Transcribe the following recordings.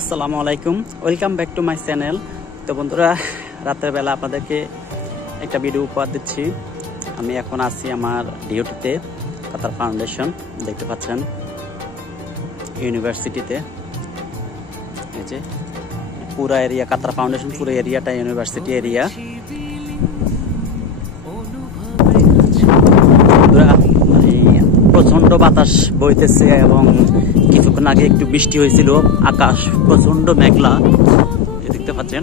আসসালামু আলাইকুম, welcome back to my channel. তো বন্ধুরা, রাতের বেলা আপনাদেরকে একটা ভিডিও উপহার দিচ্ছি। আমি এখন আছি আমার ডিউটিতে, কাতার ফাউন্ডেশন দেখতে পাচ্ছেন ইউনিভার্সিটিতে। এই যে পুরা এরিয়া কাতার ফাউন্ডেশন, পুরো এরিয়াটা ইউনিভার্সিটি এরিয়া। প্রচন্ড বাতাস বইতেছে এবং কিছুক্ষণ আগে একটু বৃষ্টি হয়েছিল। আকাশ প্রচন্ড মেঘলা, দেখতে পাচ্ছেন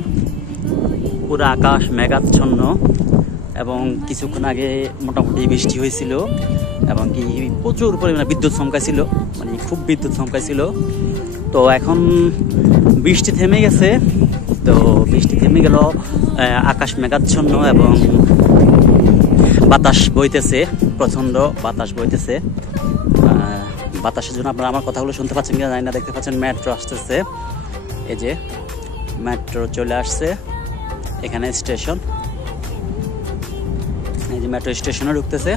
পুরো আকাশ মেঘাচ্ছন্ন, এবং কিছুক্ষণ আগে মোটামুটি বৃষ্টি হয়েছিল এবং কি প্রচুর পরিমাণে বিদ্যুৎ চমকাইছিল, মানে খুব বিদ্যুৎ চমকাইছিল। তো এখন বৃষ্টি থেমে গেছে। তো বৃষ্টি থেমে গেল, আকাশ মেঘাচ্ছন্ন এবং বাতাস বইতেছে, প্রচন্ড বাতাস বইতেছে। বাতাসের জন্য আপনারা আমার কথাগুলো শুনতে পাচ্ছেন কিনা জানি না। দেখতে পাচ্ছেন মেট্রো আসতেছে, এই যে মেট্রো চলে আসছে। এখানে স্টেশন, এই যে মেট্রো স্টেশনে ঢুকতেছে,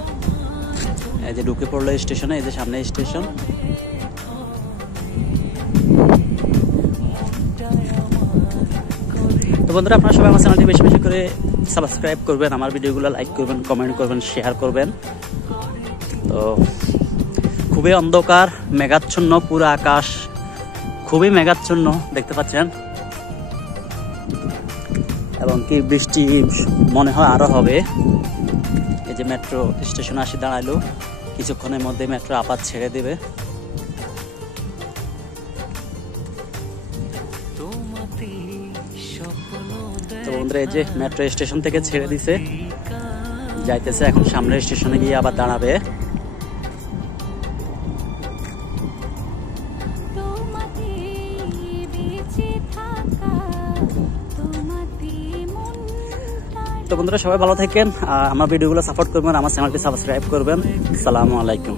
এই যে ঢুকে পড়লো স্টেশনে, এই যে সামনে স্টেশন। তো বন্ধুরা, আপনারা সবাই আমার চ্যানেলটি বেশি বেশি করে সাবস্ক্রাইব করবেন, আমার ভিডিওগুলো লাইক করবেন, কমেন্ট করবেন, শেয়ার করবেন। তো খুবই অন্ধকার, মেঘাচ্ছন্ন, পুরো আকাশ খুবই মেঘাচ্ছন্ন দেখতে পাচ্ছেন, এবং কি বৃষ্টি মনে হয় আরো হবে। এই যে মেট্রো স্টেশনে আসি দাঁড়াইলো, কিছুক্ষণের মধ্যে মেট্রো আবার ছেড়ে দেবে। তো বন্ধুরা, এই যে মেট্রো স্টেশন থেকে ছেড়ে দিছে, যাইতেছে এখন সামনের স্টেশনে গিয়ে আবার দাঁড়াবে। তো বন্ধুরা, সবাই ভালো থাকেন, আমার ভিডিওগুলো সাপোর্ট করবেন, আমার চ্যানেলটি সাবস্ক্রাইব করবেন। আসসালামু আলাইকুম।